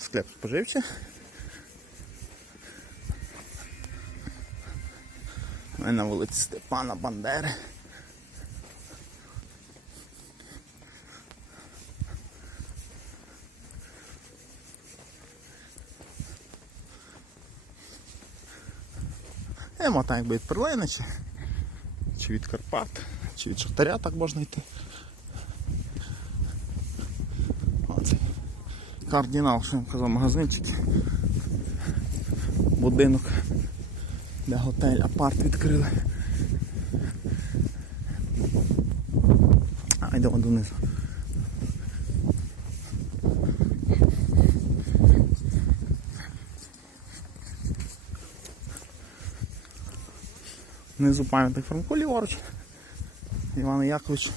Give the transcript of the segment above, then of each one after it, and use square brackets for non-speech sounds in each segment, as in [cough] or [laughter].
Склеп споживчий. Ми на вулиці Степана Бандери. Емо так якби від Перлини, чи, чи від Карпат, чи від Шахтаря так можна йти. Кардинал, що я вам казав, магазинчик. Будинок, де готель, апарт відкрили. А, йдемо донизу. Внизу пам'ятник Франку ліворуч. Іван Якович.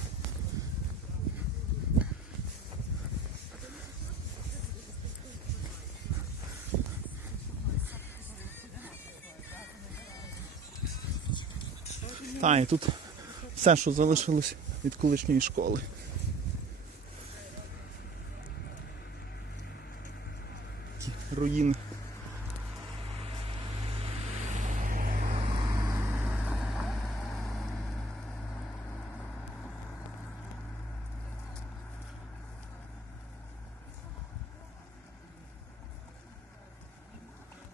Та, і тут все, що залишилось від колишньої школи. Такі Руїни.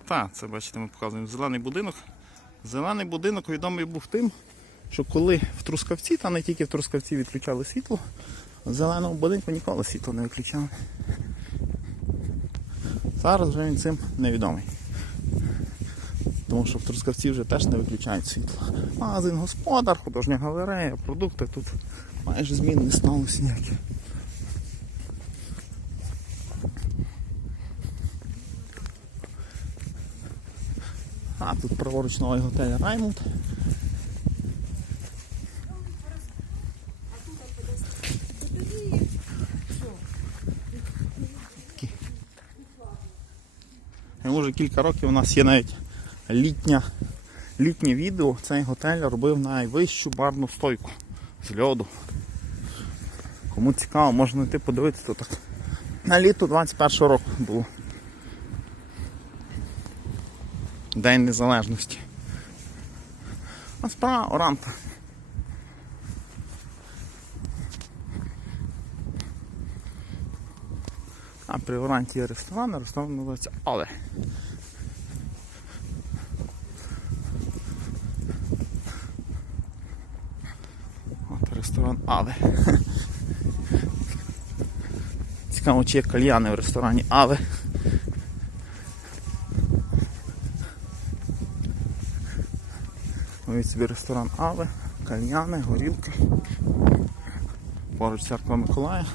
Так, це бачите, ми показуємо зелений будинок. Зелений будинок відомий був тим, що коли в Трускавці, та не тільки в Трускавці відключали світло, в зеленому будинку ніколи світло не виключали. Зараз вже він цим невідомий. Тому що в Трускавці вже теж не виключають світло. Магазин господар, художня галерея, продукти тут майже змін не сталося ніяких. А, тут праворуч новий готель Раймонд. І Вже кілька років у нас є навіть літня, літнє відео. Цей готель робив найвищу барну стойку з льоду. Кому цікаво, можна йти подивитися то так. На літо 21-го року було. День Незалежності. А справа Оранта. При Оранті є ресторан, ресторан Але. От ресторан Але. [laughs] Цікаво, чи є кальяни в ресторані Але. Уявіть собі ресторан Аве, кальяни, горілки. Поруч церква Миколая.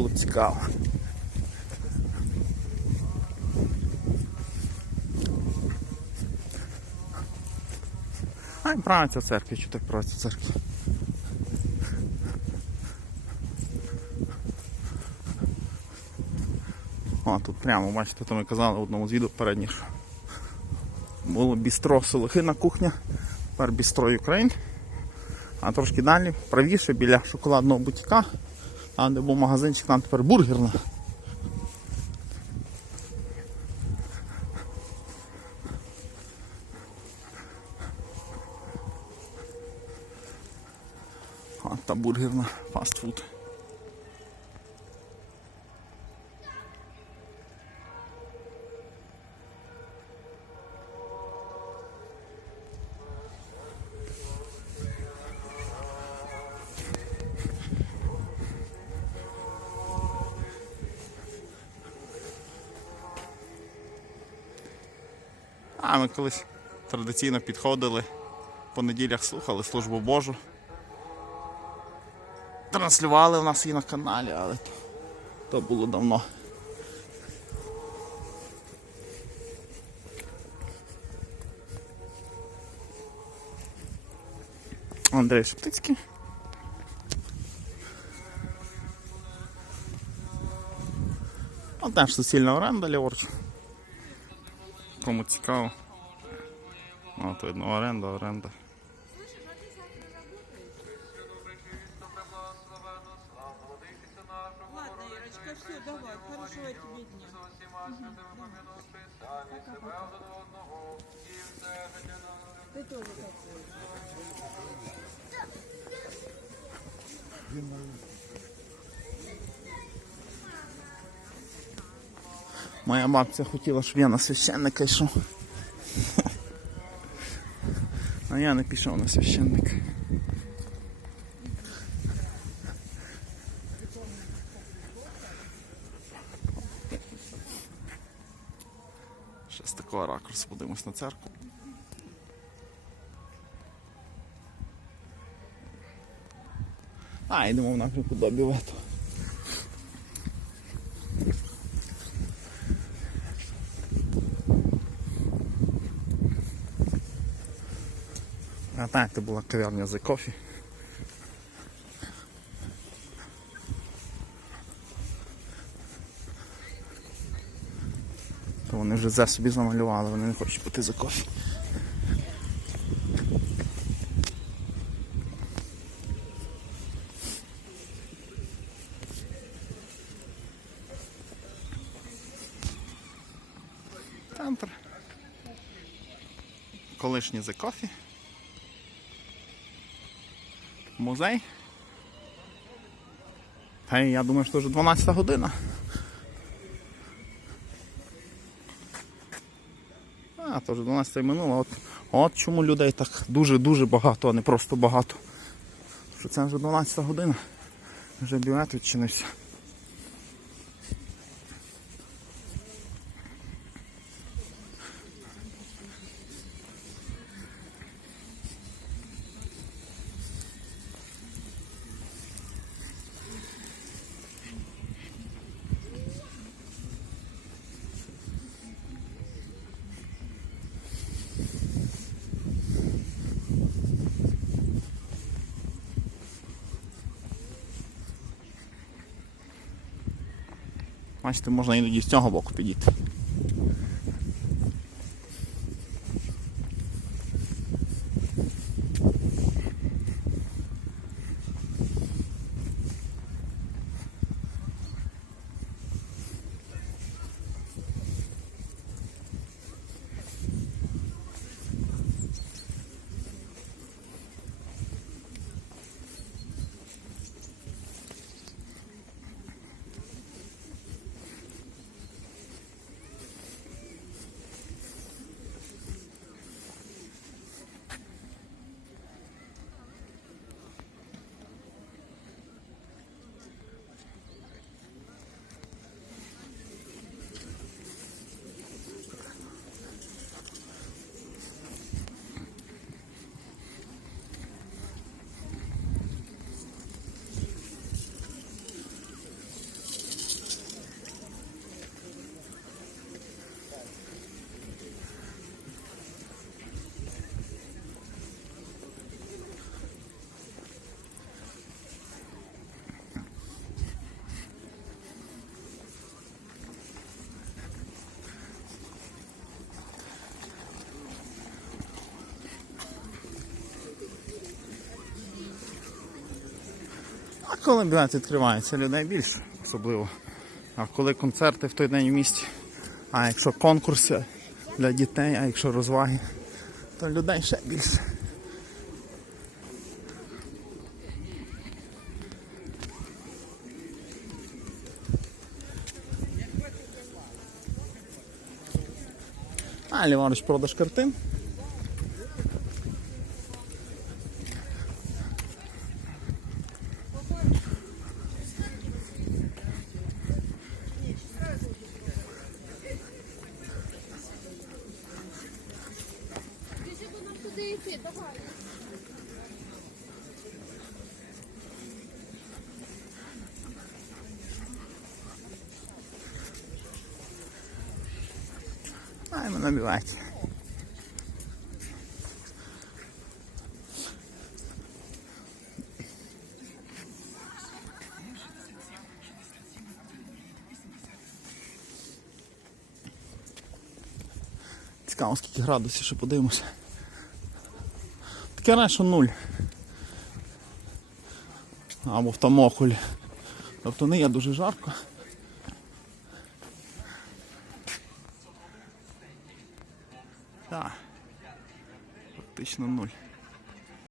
Було б цікаво. А і правиться церкві, що так правиться церкві. О, тут прямо, бачите, то ми казали в одному з відео передніх. було бістро Солохина кухня, тепер бістро Україн. А трошки далі, правіше, біля шоколадного бутіка, там де був магазинчик, там тепер бургерна. А та бургерна фастфуд. А ми колись традиційно підходили, по неділях слухали службу Божу. Транслювали в нас і на каналі, але то, то було давно. Андрій Шептицький. А теж суцільна оренда ліворуч. Кому цікаво. От видно, оренда, оренда. Ладно, Ирочка, все, давай, хорошего. Ты тоже такой. Моя бабця хотіла, щоб я на священника йшов. А я не пішов на священника. Ще з такого ракурсу подивимось на церкву. А, йдемо в напрямку до Бівету. Пам'ятаєте, була кав'ярня The Coffee. То вони вже за собі замалювали, вони не хочуть піти за кофі. Центр. Колишній The Coffee. Музей. Та й я думаю, що вже 12 година. А, то вже 12 минуло. От, от чому людей так дуже-дуже багато, а не просто багато. Що це вже 12 година. Вже білет відчинився. Бачите, можна іноді з цього боку підійти. А коли білет відкривається, людей більше, особливо. А коли концерти в той день в місті, а якщо конкурси для дітей, а якщо розваги, то людей ще більше. А, ліворуч продаж картин. Мене білеті. Цікаво, скільки градусів, ще подивимося. Таке раніше нуль. Або в Тамохолі. Тобто не є дуже жарко. Так. Фактично нуль.